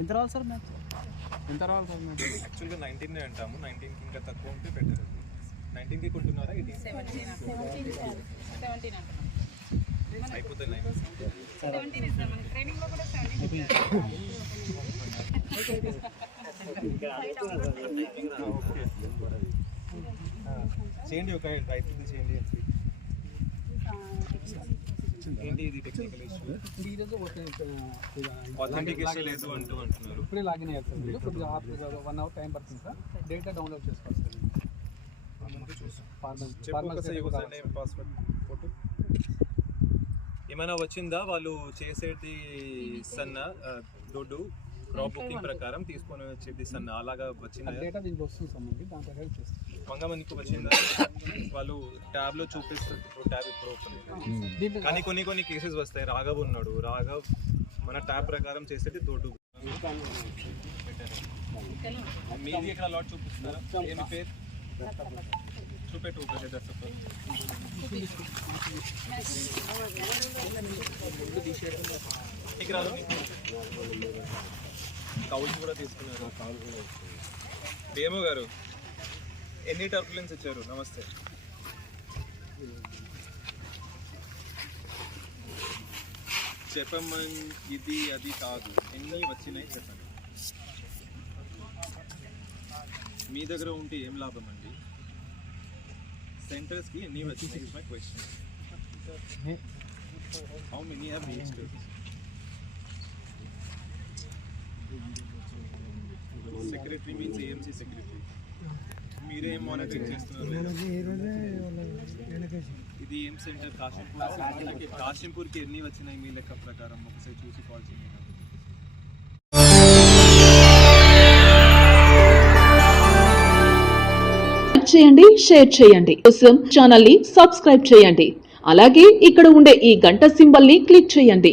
ఎంత రావాలి sir match ఎంత రావాలి సార్ మ్యాచ్ యాక్చువల్గా నైన్టీన్ అంటాము. నైన్టీన్కి ఇంకా తక్కువ ఉంటే బెటర్ నైన్టీన్కి కొంటున్నారా అంటున్నాం అయిపోతుంది చేయండి ఒక రైతు చేయండి. ఏంటి ఇది టెక్నికల్ ఇష్యూ ఈరోజు ఆథెంటికేషన్ లేదు అంటూ అంటున్నారు. ఇప్పుడే లాగిన్ అయ్యారు సార్. మీరు కొద్దిగా వన్ అవర్ టైం పడుతుంది సార్. డేటా డౌన్లోడ్ చేసుకోవాలి సార్. ఏమైనా వచ్చిందా? వాళ్ళు చేసేది సన్న దొడ్డు. క్రాప్ బుకింగ్ ప్రకారం తీసుకొని వచ్చేది సన్న అలాగా వచ్చినాయా డేటా దీంట్లో వస్తుంది దాని ప్రకారం చేస్తాం. వచ్చిందా? వాళ్ళు ట్యాబ్లో చూపిస్తారు ఇప్పుడు ట్యాబ్ ఇప్పుడు ఓపెన్ అయింది. దీంట్లో కానీ కొన్ని కొన్ని కేసెస్ వస్తాయి. రాఘవ్ ఉన్నాడు. రాఘవ్ మన ట్యాబ్ ప్రకారం చేసేది దొడ్డు. మీది ఎక్కడ లాట్ చూపిస్తారా ఏమి పేరు? చూపెట్టు ఒకటి కౌల్స్ కూడా తీసుకున్నారు. డేమో గారు ఎన్ని టర్బులెన్స్ ఇచ్చారు? నమస్తే. చెప్పమని ఇది అది కాదు. ఎన్ని వచ్చినాయి చెప్పండి. మీ దగ్గర ఉంటే ఏం లాభం అండి? సెంటర్స్కి ఎన్ని వచ్చినాయి? My question. How many have registered secretary means AMC secretary. మీరే చేస్తున్నారు ఇది ఏం సెంటర్? కాశీంపూర్ కాశీంపూర్కి ఎన్ని వచ్చినాయి మీ లెక్క ప్రకారం? ఒకసారి చూసి కాల్ చేయండి. చేయండి షేర్ చేయండి. కోసం ఛానల్ని సబ్స్క్రైబ్ చేయండి. అలాగే ఇక్కడ ఉండే ఈ గంట సింబల్ని క్లిక్ చేయండి.